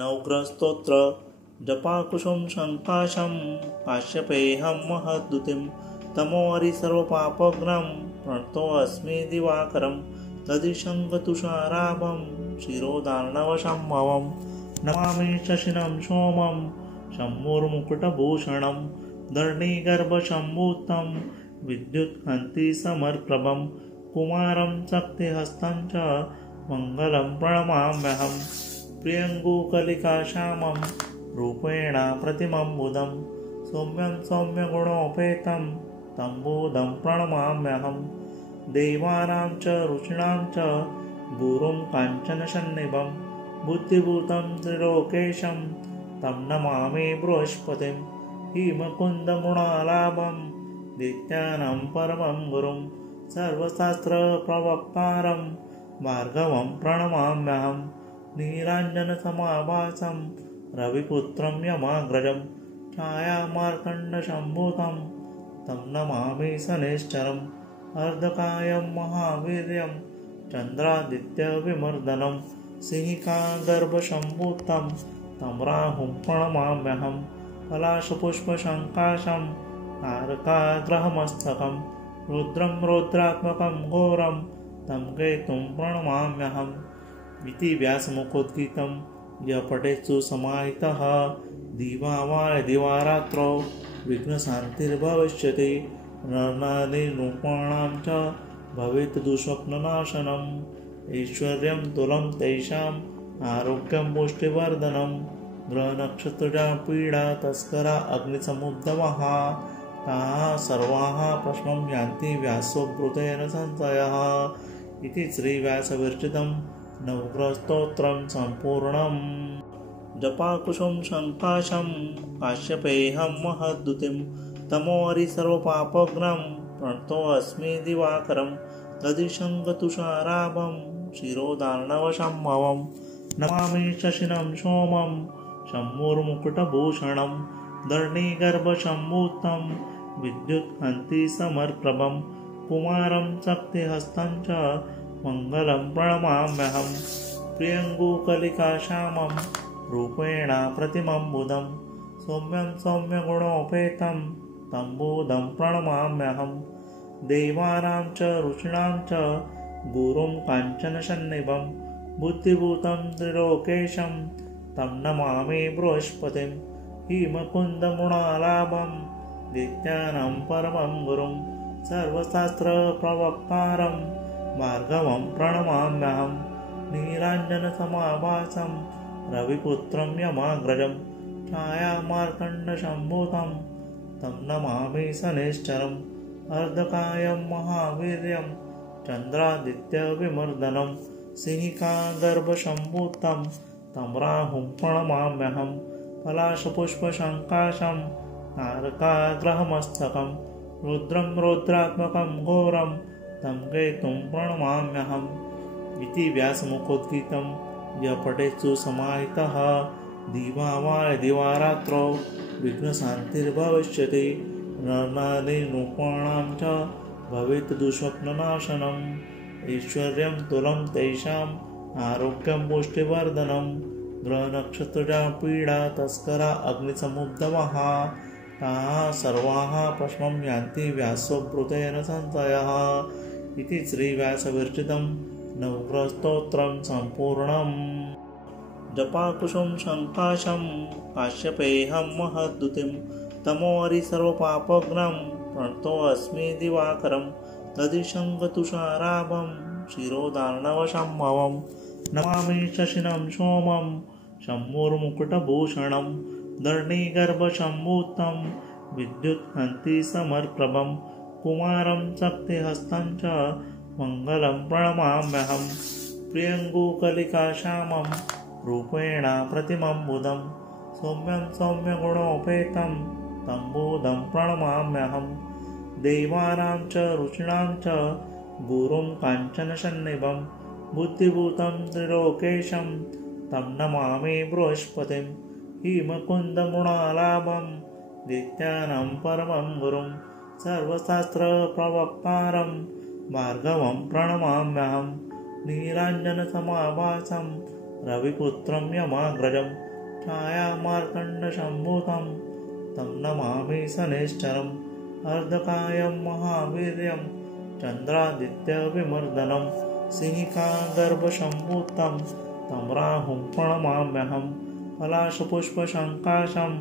नवग्रहस्तोत्र जपाकुशं शङ्काशं काश्यपेऽहं महद्युतिं तमोहरिसर्वपापघ्नं प्रणतोऽस्मि दिवाकरं दधिशङ्खतुषाराभं शिरोदार्णवसम्भवं नमामि शशिनं सोमं शम्भुर्मुकुटभूषणं धरणीगर्भसम्भूतं विद्युत्कान्ति समर्प्रभं कुमारं शक्तिहस्तं च मङ्गलं प्रणमाम्यहं प्रियङ्गुकलिकाश्यामं रूपेण प्रतिमं बुधं सौम्यं सौम्यगुणोपेतं तं बुधं प्रणमाम्यहं देवानां च ऋषीणां च गुरुं काञ्चनसन्निभं बुद्धिभूतं त्रिलोकेशं तं नमामि बृहस्पतिं हिमकुन्दमृणालाभं दैत्यानां परमं गुरुं सर्वशास्त्रप्रवक्तारं भार्गवं प्रणमाम्यहं नीलाञ्जनसमाभासं रविपुत्रं यमाग्रजं छायामार्तण्डसम्भूतं तं नमामि शनैश्चरम् अर्धकायं महावीर्यं चन्द्रादित्यविमर्दनं सिंहिकागर्भसम्भूतं तं राहुं प्रणमाम्यहं पलाशपुष्पसङ्काशं तारकाग्रहमस्तकं रुद्रं रौद्रात्मकं घोरं तं केतुं प्रणमाम्यहम् इति व्यासमुखोद्गीतं यः पठेत्सु समाहितः दिवा वा दिवारात्रौ विघ्नशान्तिर्भविष्यति नरनारीरूपाणां च भवेत् दुःस्वप्ननाशनम् ऐश्वर्यं तुलं तेषाम् आरोग्यं पुष्टिवर्धनं ग्रहनक्षत्रजा पीडा तस्करा अग्निसमुद्भवः ताः सर्वाः प्रश्नं यान्ति व्यासोद्धृतेन संशयः इति श्रीव्यासविरचितं नवग्रहस्तोत्रं सम्पूर्णम्। जपाकुशं शङ्काशं काश्यपेऽहं महद्युतिं तमोहरिसर्वपापघ्नं प्रणतोऽस्मि दिवाकरं दधिशङ्खतुषाराभं शिरोदार्णवसम्भवं नमामि शशिनं सोमं शम्भुर्मुकुटभूषणं धरणीगर्भसम्भूतं विद्युत्कान्ति समर्प्रभं कुमारं शक्तिहस्तं च मङ्गलं प्रणमाम्यहं प्रियङ्गुकलिकाश्यामं रूपेण प्रतिमं बुधं सौम्यं सौम्यगुणोपेतं तं बुधं प्रणमाम्यहं देवानां च ऋषीणां च गुरुं काञ्चनसन्निभं बुद्धिभूतं त्रिलोकेशं तं नमामि बृहस्पतिं हिमकुन्दमृणालाभं दैत्यानां परमं गुरुं सर्वशास्त्रप्रवक्तारं भार्गवं प्रणमाम्यहं नीलाञ्जनसमाभासं रविपुत्रं यमाग्रजं छायामार्तण्डसम्भूतं तं नमामि शनैश्चरम् अर्धकायं महावीर्यं चन्द्रादित्यविमर्दनं सिंहिकागर्भसम्भूतं तं राहुं प्रणमाम्यहं पलाशपुष्पसङ्काशं तारकाग्रहमस्तकं रुद्रं रौद्रात्मकं घोरं तं केतुं प्रणमाम्यहम् इति व्यासमुखोद्गीतं यः पठेत्सु समाहितः दिवा वा दिवारात्रौ विघ्नशान्तिर्भविष्यति नरनारीरूपाणां च भवेत् दुःस्वप्ननाशनम् ऐश्वर्यं तुलं तेषाम् आरोग्यं पुष्टिवर्धनं ग्रहनक्षत्रजा पीडा तस्करा अग्निसमुद्भवः ताः सर्वाः प्रश्नं यान्ति व्यासोद्धृतेन संशयः इति श्रीव्यासविरचितं नवग्रहस्तोत्रं सम्पूर्णम्। जपाकुशं शङ्काशं काश्यपेऽहं महद्युतिं तमोहरिसर्वपापघ्नं प्रणतोऽस्मि दिवाकरं दधिशङ्खतुषाराभं शिरोदार्णवसम्भवं नमामि शशिनं सोमं शम्भुर्मुकुटभूषणं धरणीगर्भसम्भूतं विद्युत्कान्ति समर्प्रभं कुमारं शक्तिहस्तं च मङ्गलं प्रणमाम्यहं प्रियङ्गुकलिकाश्यामं रूपेण प्रतिमं बुधं सौम्यं सौम्यगुणोपेतं तं बुधं प्रणमाम्यहं देवानां च ऋषीणां च गुरुं काञ्चनसन्निभं बुद्धिभूतं त्रिलोकेशं तं नमामि बृहस्पतिं हिमकुन्दमृणालाभं दैत्यानां परमं गुरुं सर्वशास्त्रप्रवक्तारं भार्गवं प्रणमाम्यहं नीलाञ्जनसमाभासं रविपुत्रं यमाग्रजं छायामार्तण्डसम्भूतं तं नमामि शनैश्चरम् अर्धकायं महावीर्यं चन्द्रादित्यविमर्दनं सिंहिकागर्भसम्भूतं तं राहुं प्रणमाम्यहं पलाशपुष्पसङ्काशं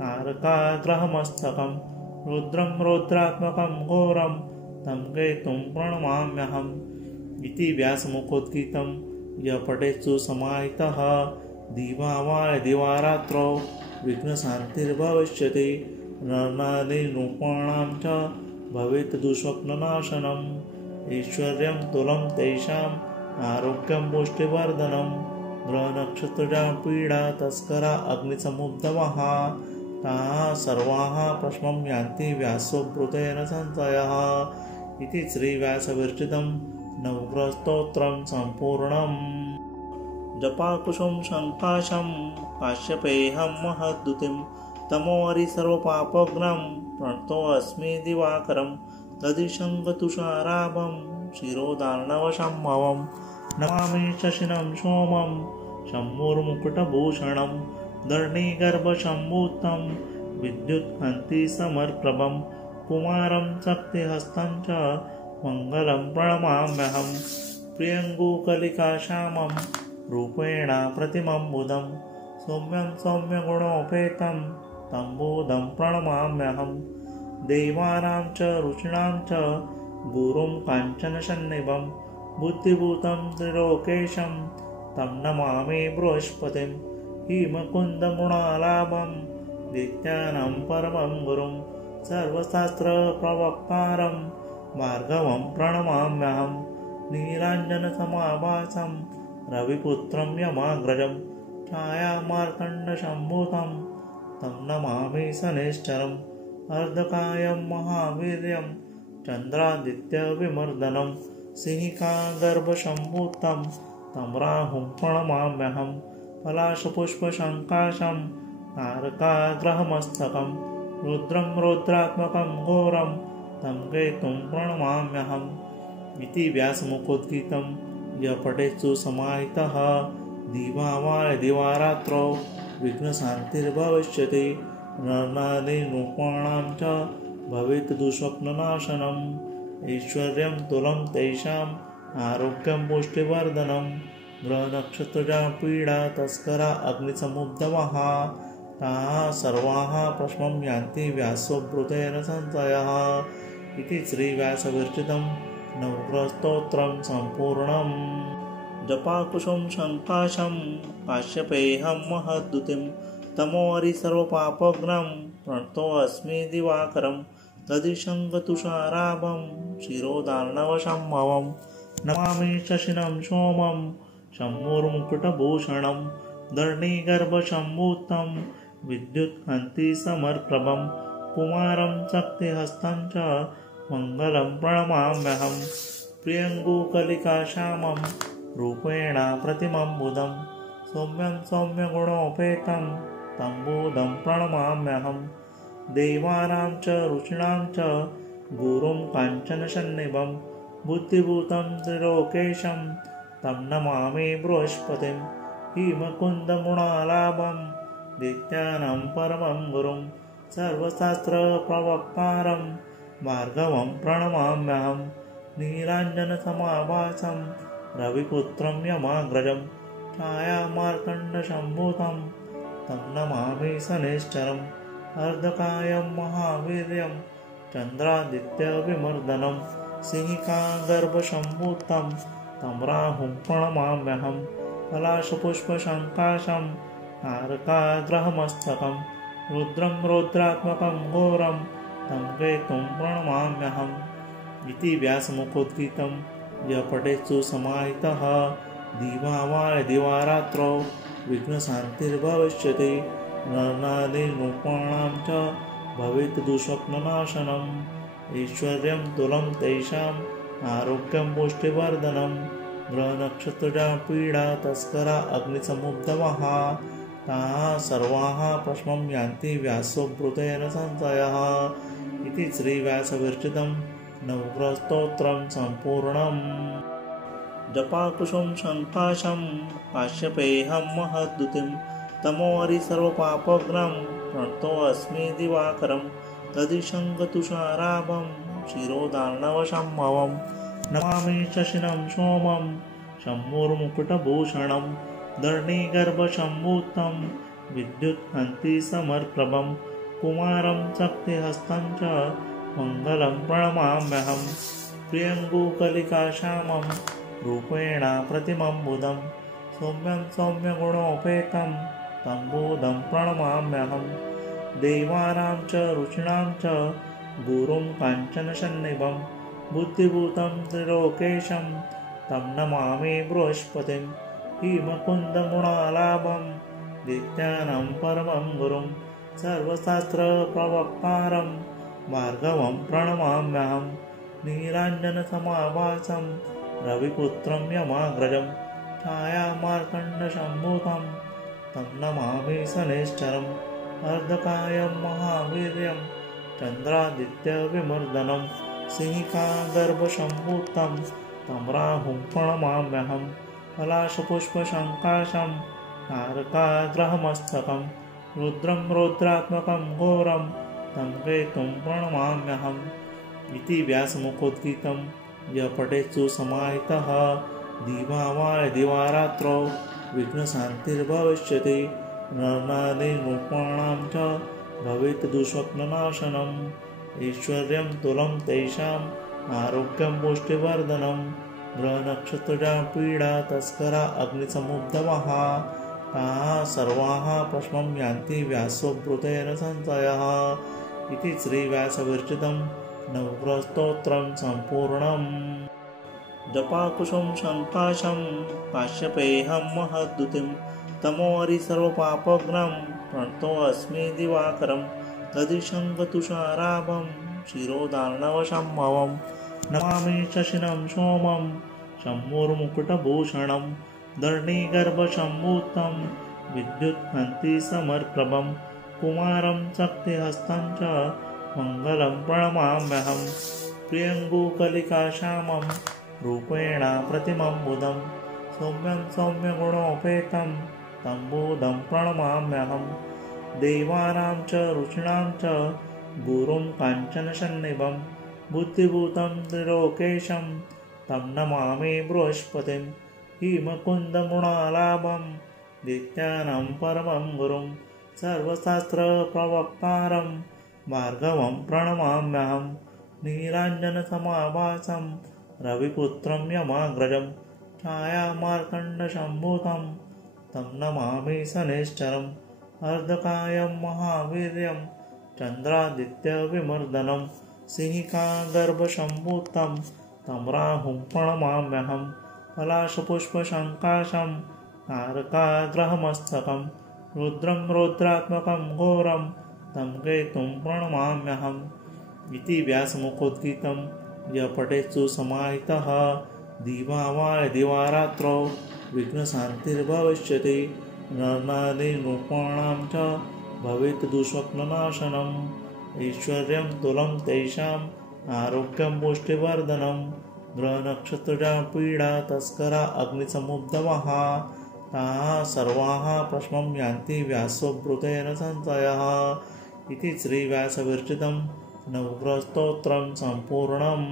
तारकाग्रहमस्तकं रुद्रं रौद्रात्मकं घोरं तं केतुं प्रणमाम्यहम् इति व्यासमुखोद्गीतं यः पठेत् सुसमाहितः दिवावाय दिवारात्रौ विघ्नशान्तिर्भविष्यति नरनारीरूपाणां च भवेत् दुःस्वप्ननाशनम् ऐश्वर्यं तुलं तेषाम् आरोग्यं पुष्टिवर्धनं ग्रहनक्षत्रजा पीडा तस्करा अग्निसमुद्भवः ताः सर्वाः प्रश्नं यान्ति व्यासोद्धृतेन संशयः इति श्रीव्यासविरचितं नवग्रहस्तोत्रं सम्पूर्णम्। जपाकुशं शङ्काशं काश्यपेऽहं महद्युतिं तमोहरि सर्वपापघ्नं प्रणतोऽस्मि दिवाकरं दधिशङ्खतुषाराभं शिरोदार्णवसम्भवं नमामि शशिनं सोमं शम्भुर्मुकुटभूषणं धरणीगर्भसम्भूतं विद्युत्कान्ति समर्प्रभं कुमारं शक्तिहस्तं च मङ्गलं प्रणमाम्यहं प्रियङ्गुकलिकाश्यामं रूपेण प्रतिमं बुधं सौम्यं सौम्यगुणोपेतं तं बुधं प्रणमाम्यहं देवानां च ऋषीणां च गुरुं काञ्चनसन्निभं बुद्धिभूतं त्रिलोकेशं तं नमामि बृहस्पतिं हिमकुन्दमुणालाभं दैत्यानां परमं गुरुं सर्वशास्त्रप्रवक्तारं भार्गवं प्रणमाम्यहं नीलाञ्जनसमाभासं रविपुत्रं यमाग्रजं छायामार्तण्डसम्भूतं तं नमामि शनैश्चरम् अर्धकायं महावीर्यं चन्द्रादित्यविमर्दनं सिंहिकागर्भसम्भूतं तं राहुं प्रणमाम्यहं पलाशपुष्पसङ्काशं तारकाग्रहमस्तकं रुद्रं रौद्रात्मकं घोरं तं केतुं प्रणमाम्यहम् इति व्यासमुखोद्गीतं यः पठेत् सुसमाहितः दिवावाय दिवारात्रौ विघ्नशान्तिर्भविष्यति नरनारीरूपाणां च भवेत् दुःस्वप्ननाशनम् ऐश्वर्यं तुलं तेषाम् आरोग्यं पुष्टिवर्धनं ग्रहनक्षत्रजा पीडा तस्करा अग्निसमुद्भवः ताः सर्वाः प्रश्नं यान्ति व्यासोद्धृतेन संशयः इति श्रीव्यासविरचितं नवग्रहस्तोत्रं सम्पूर्णम्। जपाकुशं शङ्काशं काश्यपेऽहं महद्युतिं तमोहरि सर्वपापघ्नं प्रणतोऽस्मि दिवाकरं दधिशङ्खतुषाराभं शिरोदार्णवसम्भवं नमामि शशिनं सोमं शम्भुर्मुकुटभूषणं धरणीगर्भसम्भूतं विद्युत्कान्ति समर्प्रभं कुमारं शक्तिहस्तं च मङ्गलं प्रणमाम्यहं प्रियङ्गुकलिकाश्यामं रूपेण प्रतिमं बुधं सौम्यं सौम्यगुणोपेतं तं बुधं प्रणमाम्यहं देवानां च ऋषीणां च गुरुं काञ्चनसन्निभं बुद्धिभूतं त्रिलोकेशं तं नमामि बृहस्पतिं हिमकुन्दमुणालाभं दैत्यानां परमं गुरुं सर्वशास्त्रप्रवक्तारं भार्गवं प्रणमाम्यहं नीलाञ्जनसमाभासं रविपुत्रं यमाग्रजं छायामार्तण्डसम्भूतं तं नमामि शनैश्चरम् अर्धकायं महावीर्यं चन्द्रादित्यविमर्दनं सिंहिकागर्भसम्भूतं तं राहुं प्रणमाम्यहं पलाशपुष्पसङ्काशं तारकाग्रहमस्तकं रुद्रं रौद्रात्मकं घोरं तं केतुं प्रणमाम्यहम् इति व्यासमुखोद्गीतं यः पठेत् सुसमाहितः दिवावाय दिवारात्रौ विघ्नशान्तिर्भविष्यति नरनारीरूपाणां च भवेत् दुःस्वप्ननाशनम् ऐश्वर्यं तुलं तेषाम् आरोग्यं पुष्टिवर्धनं ग्रहनक्षत्रजा पीडा तस्करा अग्निसमुद्भवः ताः सर्वाः प्रश्नं यान्ति व्यासोद्धृतेन संशयः इति श्रीव्यासविरचितं नवग्रहस्तोत्रं सम्पूर्णम्। जपाकुशुम शङ्काशं काश्यपेऽहं महद्युतिं तमोहरि सर्वपापघ्नं प्रणतोऽस्मि दिवाकरं दधिशङ्खतुषाराभं शिरोदार्णवसम्भवं नमामि शशिनं सोमं शम्भुर्मुकुटभूषणं धरणीगर्भसम्भूतं विद्युत्कान्ति समर्प्रभं कुमारं शक्तिहस्तं च मङ्गलं प्रणमाम्यहं प्रियङ्गुकलिकाश्यामं रूपेण प्रतिमं बुधं सौम्यं सौम्यगुणोपेतं तं बुधं प्रणमाम्यहं देवानां च ऋषीणां च गुरुं काञ्चनसन्निभं बुद्धिभूतं त्रिलोकेशं तं नमामि बृहस्पतिं हिमकुन्दगुणालाभं दैत्यानां परमं गुरुं सर्वशास्त्रप्रवक्तारं भार्गवं प्रणमाम्यहं नीराञ्जनसमाभासं रविपुत्रं यमाग्रजं छायामार्तण्डसम्भूतं तं नमामि शनैश्चरम् अर्धकायं महावीर्यं चन्द्रादित्यविमर्दनं सिंहिकागर्भसम्भूतं तं राहुं प्रणमाम्यहं पलाशपुष्पसङ्काशं तारकाग्रहमस्तकं रुद्रं रौद्रात्मकं घोरं तं केतुं प्रणमाम्यहम् इति व्यासमुखोद्गीतं यः पठेत्सु समाहितः दिवा वा दिवारात्रौ विघ्नशान्तिर्भविष्यति नरनारीरूपाणां च भवेत् दुःस्वप्ननाशनम् ऐश्वर्यं तुलं तेषाम् आरोग्यं पुष्टिवर्धनं ग्रहनक्षत्रजा पीडा तस्करा अग्निसमुद्भवः ताः सर्वाः प्रश्नं यान्ति व्यासोद्धृतेन संशयः इति श्रीव्यासविरचितं नवग्रहस्तोत्रं सम्पूर्णम्। जपाकुशुम शङ्काशं काश्यपेऽहं महद्युतिं तमोहरि सर्वपापघ्नं प्रणतोऽस्मि दिवाकरं दधिशङ्खतुषाराभं शिरोदार्णवसम्भवं नमामि शशिनं सोमं शम्भुर्मुकुटभूषणं धरणीगर्भसम्भूतं विद्युत्कान्ति समर्प्रभं कुमारं शक्तिहस्तं च मङ्गलं प्रणमाम्यहं प्रियङ्गुकलिकाश्यामं रूपेण प्रतिमं बुधं सौम्यं सौम्यगुणोपेतं तं बुधं प्रणमाम्यहं देवानां च ऋषीणां च गुरुं काञ्चनसन्निभं बुद्धिभूतं त्रिलोकेशं तं नमामि बृहस्पतिं हिमकुन्दगुणालाभं दैत्यानां परमं गुरुं सर्वशास्त्रप्रवक्तारं भार्गवं प्रणमाम्यहं नीराञ्जनसमाभासं रविपुत्रं यमाग्रजं छायामार्तण्डसम्भूतं तं नमामि शनैश्चरम् अर्धकायं महावीर्यं चन्द्रादित्यविमर्दनं सिंहिकागर्भसम्भूतं तं राहुं प्रणमाम्यहं पलाशपुष्पसङ्काशं तारकाग्रहमस्तकं रुद्रं रौद्रात्मकं घोरं तं केतुं प्रणमाम्यहम् इति व्यासमुखोद्गीतं यः पठेत्सु समाहितः दिवा वा दिवारात्रौ विघ्नशान्तिर्भविष्यति नरनारीरूपाणां च भवेत् दुःस्वप्ननाशनम् ऐश्वर्यं तुलं तेषाम् आरोग्यं पुष्टिवर्धनं ग्रहनक्षत्रजा पीडा तस्करा अग्निसमुद्भवः ताः सर्वाः प्रश्नं यान्ति व्यासोद्धृतेन संशयः इति श्रीव्यासविरचितं नवग्रहस्तोत्रं सम्पूर्णम्।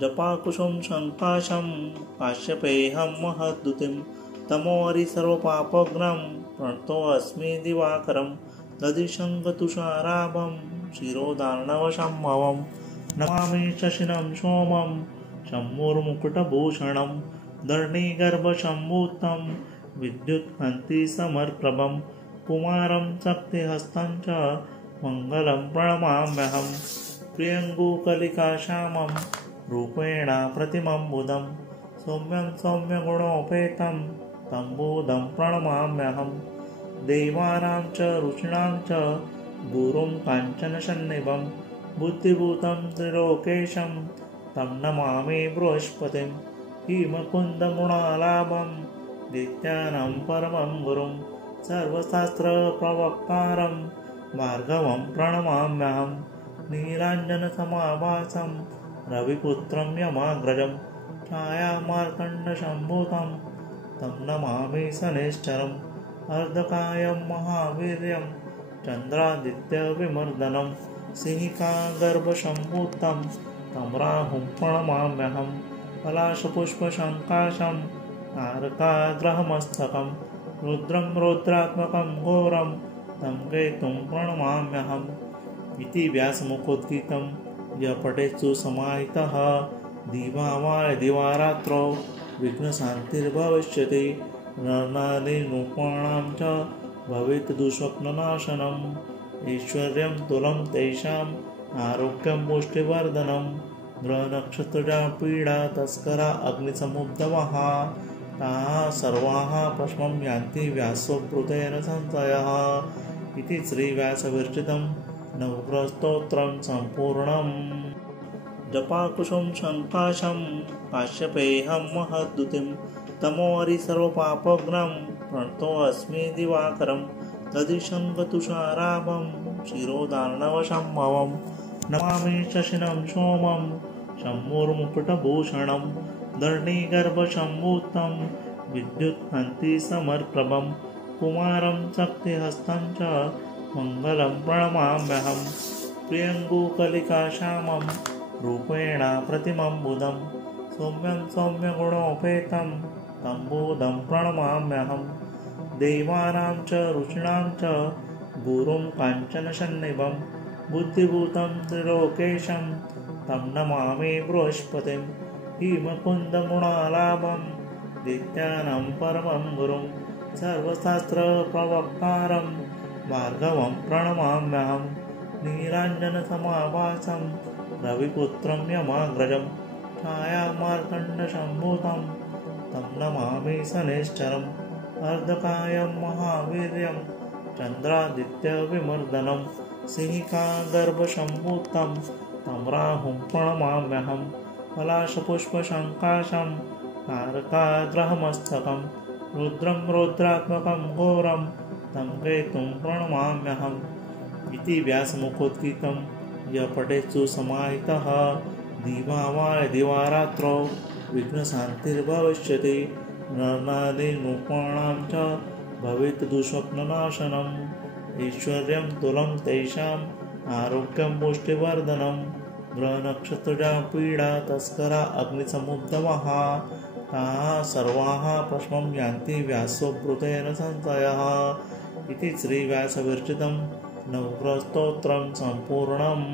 जपाकुशुम शङ्काशं काश्यपेऽहं महद्युतिं तमोहरि सर्वपापघ्नं प्रणतोऽस्मि दिवाकरं दधिशङ्खतुषाराभं शिरोदार्णवसम्भवं नमामि शशिनं सोमं शम्भुर्मुकुटभूषणं धरणीगर्भसम्भूतं विद्युत्कान्ति समर्प्रभं कुमारं शक्तिहस्तं च मङ्गलं प्रणमाम्यहं प्रियङ्गुकलिकाश्यामं रूपेण प्रतिमं बुधं सौम्यं सौम्यगुणोपेतं तं बुधं प्रणमाम्यहं देवानां च ऋषीणां च गुरुं काञ्चनसन्निभं बुद्धिभूतं त्रिलोकेशं तं नमामि बृहस्पतिं हिमकुन्दगुणालाभं दैत्यानां परमं गुरुं सर्वशास्त्रप्रवक्तारं भार्गवं प्रणमाम्यहं नीराञ्जनसमाभासं रविपुत्रं यमाग्रजं छायामार्तण्डसम्भूतं तं नमामि शनैश्चरम् अर्धकायं महावीर्यं चन्द्रादित्यविमर्दनं सिंहिकागर्भसम्भूतं तं राहुं प्रणमाम्यहं पलाशपुष्पसङ्काशं तारकाग्रहमस्तकं रुद्रं रौद्रात्मकं घोरं तं केतुं प्रणमाम्यहम् इति व्यासमुखोद्गीतं यः पठेत् सुसमाहितः दिवा वा दिवारात्रौ विघ्नशान्तिर्भविष्यति नरनारीनृपाणां च भवेत् दुःस्वप्ननाशनम् ऐश्वर्यं तुलं तेषाम् आरोग्यं पुष्टिवर्धनं ग्रहनक्षत्रजा पीडा तस्करा अग्निसमुद्गमः ताः सर्वाः भस्मं यान्ति व्यासोक्तेन संशयः इति श्रीव्यासविरचितं नवग्रहस्तोत्रं सम्पूर्णम्। जपाकुशं शङ्काशं काश्यपेऽहं महद्युतिं तमोहरिसर्वपापघ्नं प्रणतोऽस्मि दिवाकरं दधिशङ्खतुषाराभं शिरोदार्णवसम्भवं नमामि शशिनं सोमं शम्भुर्मुकुटभूषणं धरणीगर्भसम्भूतं विद्युत्कान्तिसमप्रभं कुमारं शक्तिहस्तं च मङ्गलं प्रणमाम्यहं प्रियङ्गुकलिकाश्यामं रूपेण प्रतिमं बुधं सौम्यं सौम्यगुणोपेतं तं बुधं प्रणमाम्यहं देवानां च ऋषीणां च गुरुं काञ्चनसन्निभं बुद्धिभूतं त्रिलोकेशं तं नमामि बृहस्पतिं हिमकुन्दमुणालाभं दैत्यानां परमं गुरुं सर्वशास्त्रप्रवक्तारं भार्गवं प्रणमाम्यहं नीलाञ्जनसमाभासं रविपुत्रं यमाग्रजं छायामार्तण्डसम्भूतं तं नमामि शनैश्चरम् अर्धकायं महावीर्यं चन्द्रादित्यविमर्दनं सिंहिकागर्भसम्भूतं तं राहुं प्रणमाम्यहं पलाशपुष्पसङ्काशं तारकाग्रहमस्तकं रुद्रं रौद्रात्मकं घोरं तं केतुं प्रणमाम्यहम् इति व्यासमुखोद्गीतं यः पठेत् सुसमाहितः दिवा वा दिवारात्रौ विघ्नशान्तिर्भविष्यति नरनारीनृपाणां च भवेत् दुःस्वप्ननाशनम् ऐश्वर्यं तुलं तेषाम् आरोग्यं पुष्टिवर्धनं ग्रहनक्षत्रजा पीडा तस्करा अग्निसमुद्गमः ताः सर्वाः भस्मं यान्ति व्यासोक्तेन संशयः इति श्रीव्यासविरचितं नवग्रहस्तोत्रं सम्पूर्णम्।